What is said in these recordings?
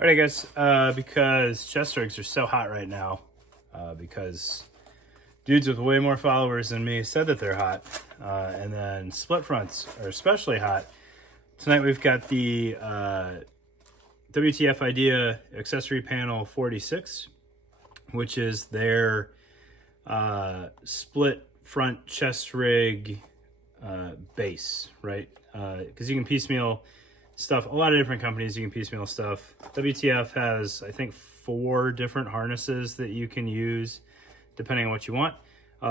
All right, guys, because chest rigs are so hot right now, because dudes with way more followers than me said that they're hot, and then split fronts are especially hot. Tonight we've got the WTF Idea Accessory Panel 46, which is their split front chest rig base, right? Because you can piecemeal stuff. A lot of different companies you can piecemeal stuff. WTF has, I think, 4 different harnesses that you can use depending on what you want.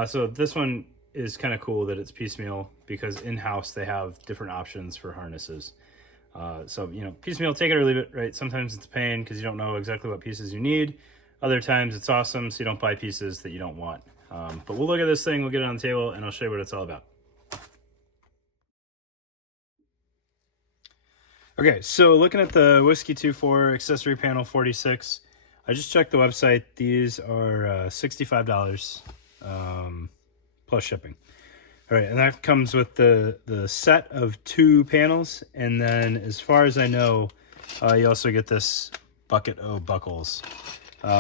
So this one is kind of cool that it's piecemeal because in-house they have different options for harnesses. So, you know, piecemeal, take it or leave it, right? Sometimes it's a pain because you don't know exactly what pieces you need. Other times it's awesome, so you don't buy pieces that you don't want. But we'll look at this thing, we'll get it on the table, and I'll show you what it's all about. Okay, so looking at the Whiskey 24 Accessory Panel 46, I just checked the website. These are $65 plus shipping. All right, and that comes with the set of 2 panels, and then as far as I know, you also get this bucket of buckles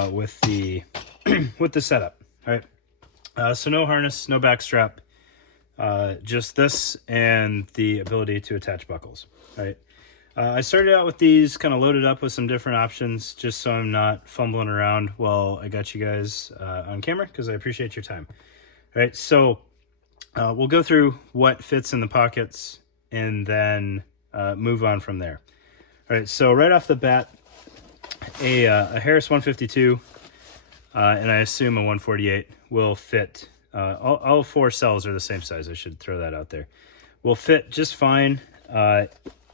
with the with the setup. All right, so no harness, no back strap, just this and the ability to attach buckles. All right. I started out with these kind of loaded up with some different options just so I'm not fumbling around while I got you guys on camera because I appreciate your time. All right, so we'll go through what fits in the pockets and then move on from there. All right, so right off the bat, a Harris 152 and I assume a 148 will fit. All 4 cells are the same size. I should throw that out there. Will fit just fine.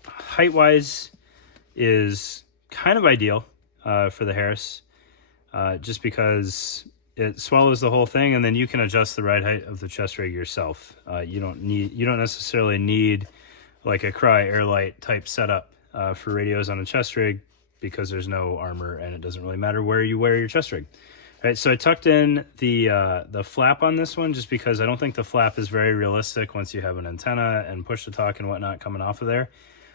Height-wise is kind of ideal for the Harris, just because it swallows the whole thing, and then you can adjust the ride height of the chest rig yourself. You don't necessarily need like a Cry Airlight type setup for radios on a chest rig because there's no armor and it doesn't really matter where you wear your chest rig. All right, so I tucked in the flap on this one just because I don't think the flap is very realistic once you have an antenna and push to talk and whatnot coming off of there.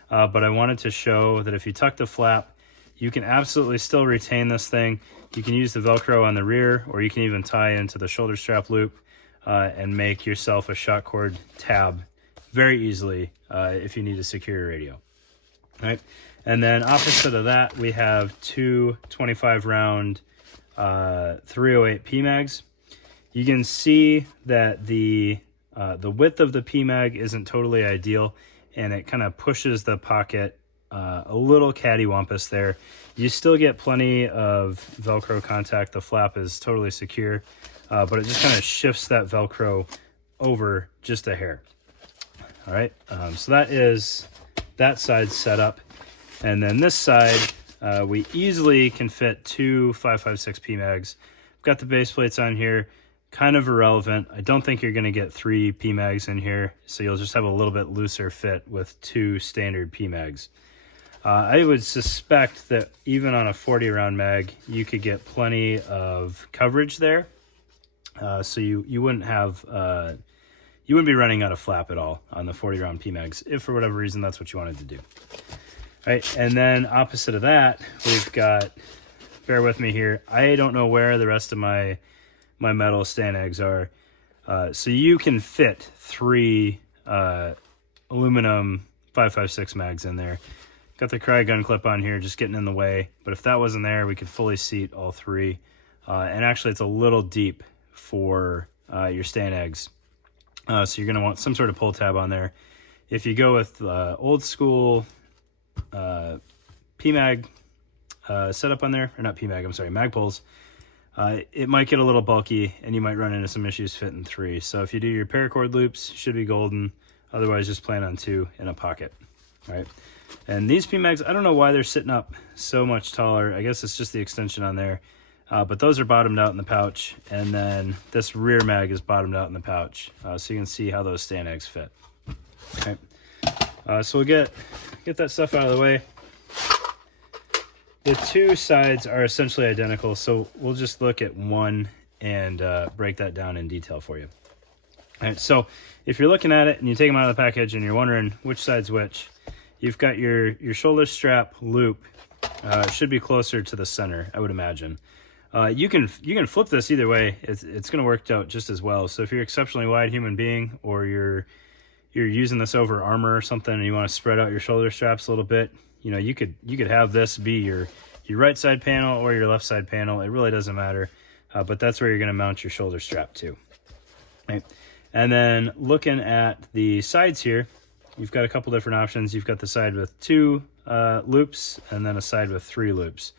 But I wanted to show that if you tuck the flap, you can absolutely still retain this thing. You can use the Velcro on the rear, or you can even tie into the shoulder strap loop and make yourself a shock cord tab very easily if you need to secure your radio. All right, and then opposite of that, we have 2 25-round 308 PMags. You can see that the width of the PMag isn't totally ideal, and it kind of pushes the pocket a little cattywampus there. You still get plenty of Velcro contact. The flap is totally secure, but it just kind of shifts that Velcro over just a hair. All right, so that is that side set up. And then this side, we easily can fit 2 5.56 PMags. I've got the base plates on here. Kind of irrelevant. I don't think you're going to get 3 PMags in here, so you'll just have a little bit looser fit with 2 standard PMags. I would suspect that even on a 40-round mag, you could get plenty of coverage there, so you wouldn't have you wouldn't be running out of flap at all on the 40-round PMags if for whatever reason that's what you wanted to do. All right, and then opposite of that, we've got. Bear with me here. I don't know where the rest of my metal stand eggs are. So you can fit 3 aluminum 5.56 mags in there. Got the Cry gun clip on here just getting in the way, but if that wasn't there, we could fully seat all 3. And actually it's a little deep for your stand eggs. So you're gonna want some sort of pull tab on there. If you go with old school PMag setup on there, or not PMag, I'm sorry, mag pulls, it might get a little bulky and you might run into some issues fitting 3. So if you do your paracord loops, should be golden. Otherwise, just plan on 2 in a pocket. All right. And these PMags, I don't know why they're sitting up so much taller. I guess it's just the extension on there. But those are bottomed out in the pouch. And then this rear mag is bottomed out in the pouch. So you can see how those stand eggs fit. Okay. So we'll get that stuff out of the way. The 2 sides are essentially identical, so we'll just look at one and break that down in detail for you. All right, so if you're looking at it and you take them out of the package and you're wondering which side's which, you've got your shoulder strap loop It should be closer to the center, I would imagine. You can flip this either way. It's going to work out just as well. So if you're exceptionally wide human being, or you're using this over armor or something, and you want to spread out your shoulder straps a little bit, you know, you could have this be your right side panel or your left side panel. It really doesn't matter, but that's where you're going to mount your shoulder strap to. Right. And then looking at the sides here, you've got a couple different options. You've got the side with 2 loops, and then a side with 3 loops.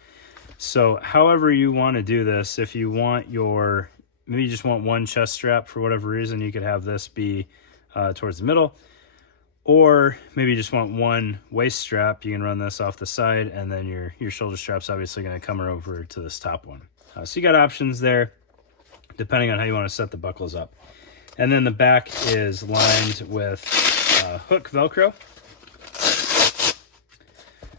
So however you want to do this, if you want maybe you just want one chest strap for whatever reason, you could have this be towards the middle. Or maybe you just want one waist strap, you can run this off the side, and then your shoulder strap's obviously going to come over to this top one. So you got options there, depending on how you want to set the buckles up. And then the back is lined with hook Velcro.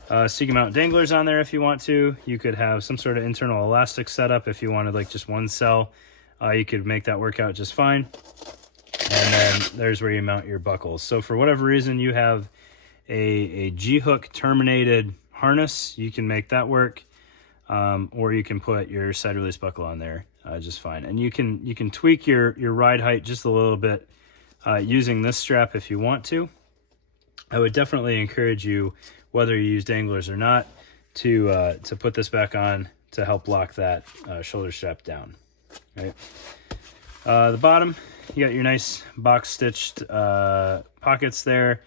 So you can mount danglers on there if you want to. You could have some sort of internal elastic setup if you wanted like just one cell. You could make that work out just fine. And then there's where you mount your buckles. So for whatever reason you have a G-hook terminated harness, you can make that work. Or you can put your side release buckle on there just fine. And you can tweak your ride height just a little bit using this strap if you want to. I would definitely encourage you, whether you use danglers or not, to put this back on to help lock that shoulder strap down. Right. The bottom, you got your nice box stitched pockets there,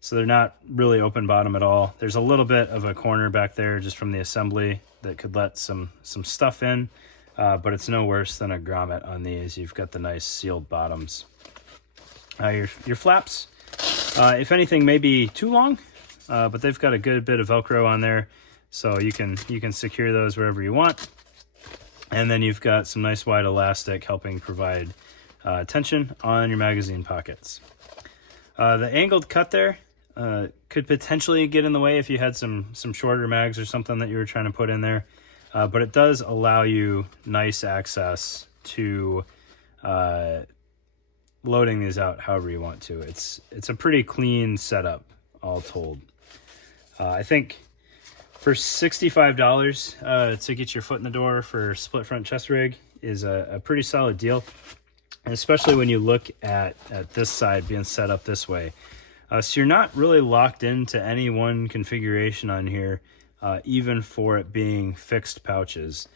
so they're not really open bottom at all. There's a little bit of a corner back there just from the assembly that could let some stuff in, but it's no worse than a grommet on these. You've got the nice sealed bottoms. Your flaps, if anything, may be too long, but they've got a good bit of Velcro on there, so you can secure those wherever you want. And then you've got some nice wide elastic helping provide tension on your magazine pockets. The angled cut there could potentially get in the way if you had some shorter mags or something that you were trying to put in there, but it does allow you nice access to loading these out however you want to. It's a pretty clean setup, all told. I think for $65 to get your foot in the door for split front chest rig is a pretty solid deal, and especially when you look at this side being set up this way. So you're not really locked into any one configuration on here, even for it being fixed pouches.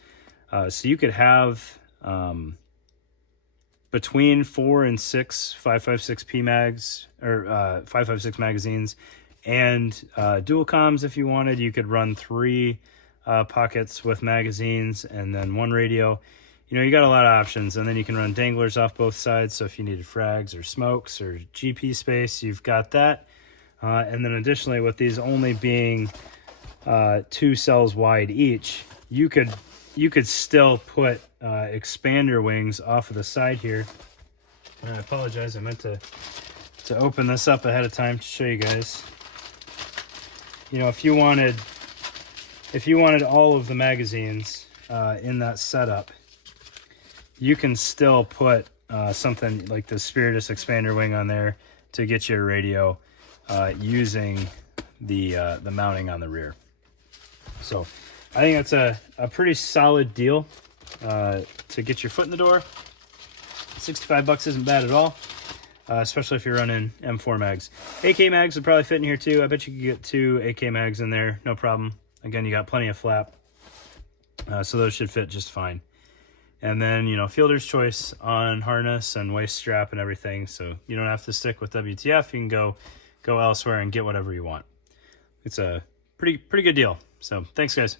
So you could have between 4 and 6 5.56 mags, or 5.56 magazines, and dual comms if you wanted. You could run 3 pockets with magazines and then 1 radio. You know, you got a lot of options, and then you can run danglers off both sides. So if you needed frags or smokes or GP space, you've got that. And then additionally, with these only being 2 cells wide each, you could still put expander wings off of the side here. And I apologize, I meant to open this up ahead of time to show you guys. You know, if you wanted all of the magazines in that setup, you can still put something like the Spiritus expander wing on there to get your radio using the mounting on the rear. So I think that's a pretty solid deal to get your foot in the door. $65 isn't bad at all, especially if you're running M4 mags. AK mags would probably fit in here too. I bet you could get 2 AK mags in there, no problem. Again, you got plenty of flap, so those should fit just fine. And then, you know, fielder's choice on harness and waist strap and everything, so you don't have to stick with WTF. You can go elsewhere and get whatever you want. It's a pretty good deal. So thanks, guys.